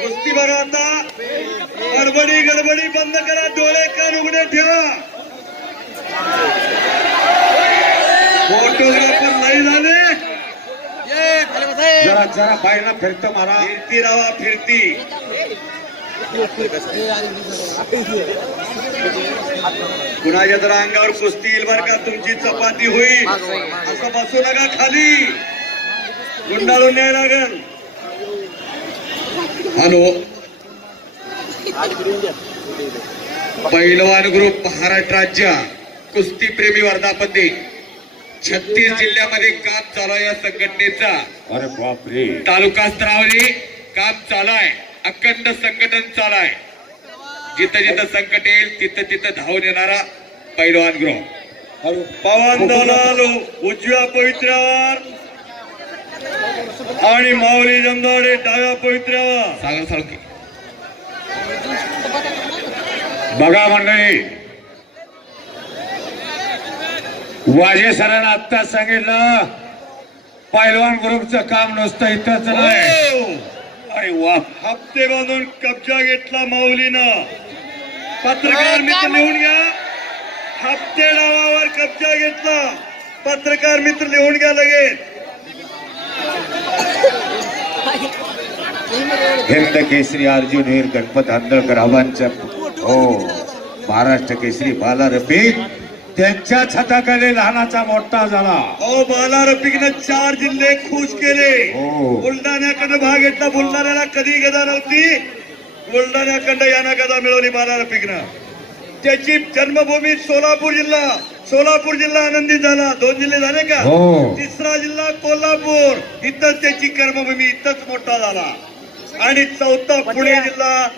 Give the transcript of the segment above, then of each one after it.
कुस्ती बघा आता. गडबडी बंद करा. डोळे कान उघडे ठेवा. फोटोग्राफर नाही झाले. जरा बाहेरला फिरतं मारा. फिरती राहा फिरती. कुणाच्या तर अंगावर कुस्ती येईल बर का. तुमची चपाती होईल. असं बसू नका खाली. गुंडाळून न्याय लागल. हॅलो. पैलवान ग्रुप महाराष्ट्र राज्य कुस्ती प्रेमी वर्धापती 36 जिल्ह्यामध्ये काम चालू आहे. या संघटनेचा अरे बापरे तालुका स्तरावर काम चालू आहे. अखंड संघटन चालू आहे. जिथं जिथं संकट येईल तिथं धावून येणारा पैलवान ग्रुप. पवन दलाल उजव्या पवित्र्यावर आणि माऊली जमदाडे डाव्या पवित्र्यावर. सागर साळुंखे. बघा मंडळी, वाजे सरांना आत्ता सांगितलं पैलवान ग्रुपचं काम नुसतं इथंच नाही. अरे वा. हप्ते बांधून कब्जा घेतला माऊलीनं. पत्रकार मित्र लिहून घ्या. हप्ते नावावर कब्जा घेतला. पत्रकार मित्र लिहून घ्या लगेच. हिंद केसरी अर्जुन वीर गणपत आंदळकर आव्हानच्या हो महाराष्ट्र केसरी बाला रफिक त्यांच्याच हाताखाली लहानाचा मोठा झाला. हो बाला रफिकनं 4 जिल्हे खुश केले. बुलढाण्याकडे भाग घेतला. बुलढाण्याला कधी गदा नव्हती. बुलढाण्याकडे यानं गदा मिळवली बाला रफिकनं. त्याची जन्मभूमी सोलापूर जिल्हा आनंदित झाला. 2 जिल्हे झाले का. 3रा जिल्हा कोल्हापूर. इथंच त्याची कर्मभूमी. इथंच मोठा झाला. आणि 4था पुणे जिल्हा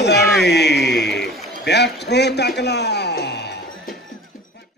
गणेश. बॅट थ्रो टाकला.